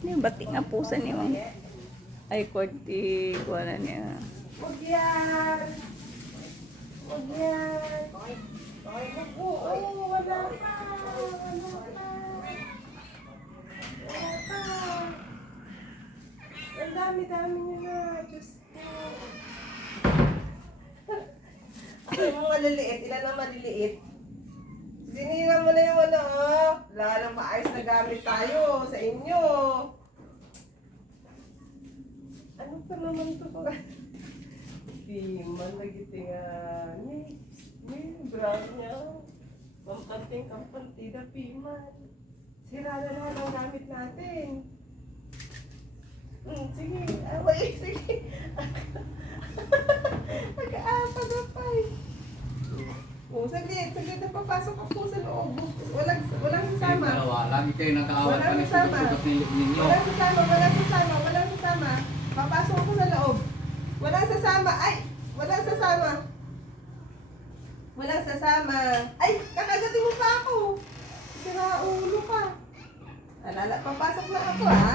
Ini batik nga pusa ni Mang. Ay, korti. Kuha na niya. Huwag yan. Huwag yan. Oo, wala pa. Wala pa. Wala pa. Ang dami-dami nyo na. Diyos ko. Ay, mga maliliit. Ilan ang maliliit? Sinira mo na yung ano, oh. Wala nang maayos na gamit tayo sa inyo. Ano pa naman ito? Di man nagitingan. Ni, brand niya. Kampanting kampantida piman. Sira na naman ang gamit natin. Sige, away, sige. Nag-aapa na pa eh. Oh, saglit na papasok ako sa loob. Walang sasama. Lagi kayo nakaawat Walang pa sa sasama. pagkasilip ninyo. Walang sasama. Papasok ako sa loob. Walang sasama. Ay, walang sasama. Walang sasama. Ay, kakagating mo pa ako. Sira ulo ka. Alala, papasok na ako ha.